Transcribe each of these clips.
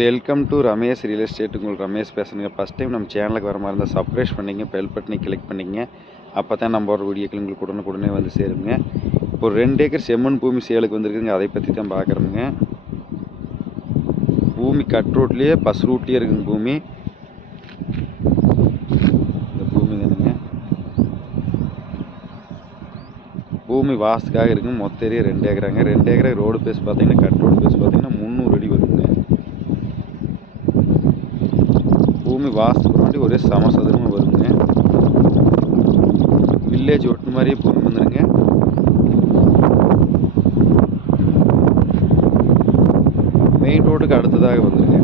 Welcome to Ramesh real estate. உங்களுக்கு ரமேஷ் பேசுகிறேங்க. First time நம்ம சேனலுக்கு வர மாதிரி இருந்தால் சப்ஸ்கிரைப் பண்ணிங்க, பெல் பட்டனை கிளிக் பண்ணிங்க. அப்போ தான் நம்ம ஒரு வீடியோக்கள் உங்களுக்கு உடனுக்குடனே வந்து சேருங்க. ஒரு 2 ஏக்கர் செம்மண் பூமி சேலுக்கு வந்துருக்குங்க. அதை பற்றி தான் பார்க்குறோங்க. பூமி கட் ரோட்லேயே பஸ் ரூட்லேயே இருக்குங்க பூமி. இந்த பூமி தானுங்க. பூமி வாசத்துக்காக இருக்குங்க. மொத்த ஏரியா 2 ஏக்கராங்க. 2 ஏக்கரா ரோடு பேஸ் பார்த்தீங்கன்னா கட் ரோடு பேஸ் பார்த்தீங்கன்னா 300 அடி வருங்க. பூமி வாசத்துக்கு முன்னாடி ஒரே சமசதுரமாக வருங்க. வில்லேஜ் ஒட்டு மாதிரியே பூமி வந்துடுங்க. மெயின் ரோட்டுக்கு அடுத்ததாக வந்துடுங்க.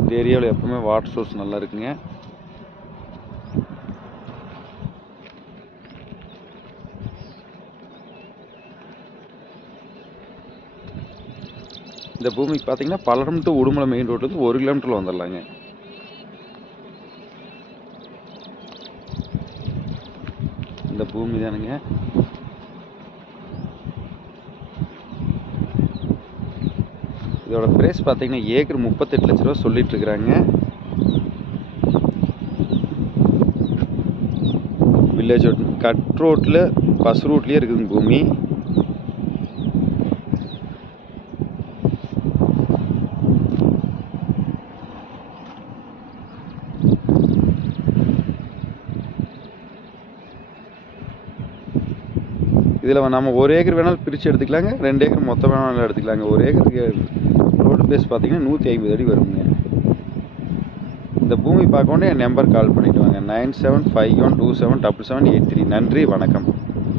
இந்த ஏரியாவில் எப்பவுமே வாட்டர் சோர்ஸ் நல்லா இருக்குங்க. இந்த பூமிக்கு பார்த்தீங்கன்னா பல்லடம் டு உடுமலை மெயின் ரோட்லேருந்து 1 கிலோமீட்டரில் வந்துடலாங்க. இந்த பூமி தானுங்க. இதோட ப்ரைஸ் பார்த்தீங்கன்னா ஏக்கர் 38 லட்ச ரூபா சொல்லிட்டு இருக்கிறாங்க. வில்லேஜ் கட் ரோட்டில் பஸ் ரூட்லேயே இருக்குதுங்க பூமி. இதில் நம்ம 1 ஏக்கர் வேணாலும் பிரித்து எடுத்துக்கலாங்க, 2 ஏக்கர் மொத்தம் வேணாலும் எடுத்துக்கலாங்க. 1 ஏக்கருக்கு ரோடு பேஸ் பார்த்தீங்கன்னா 150 அடி வருங்க. இந்த பூமி பார்க்கணுன்னு என் நம்பர் கால் பண்ணிவிட்டு வாங்க. 9751277783. நன்றி, வணக்கம்.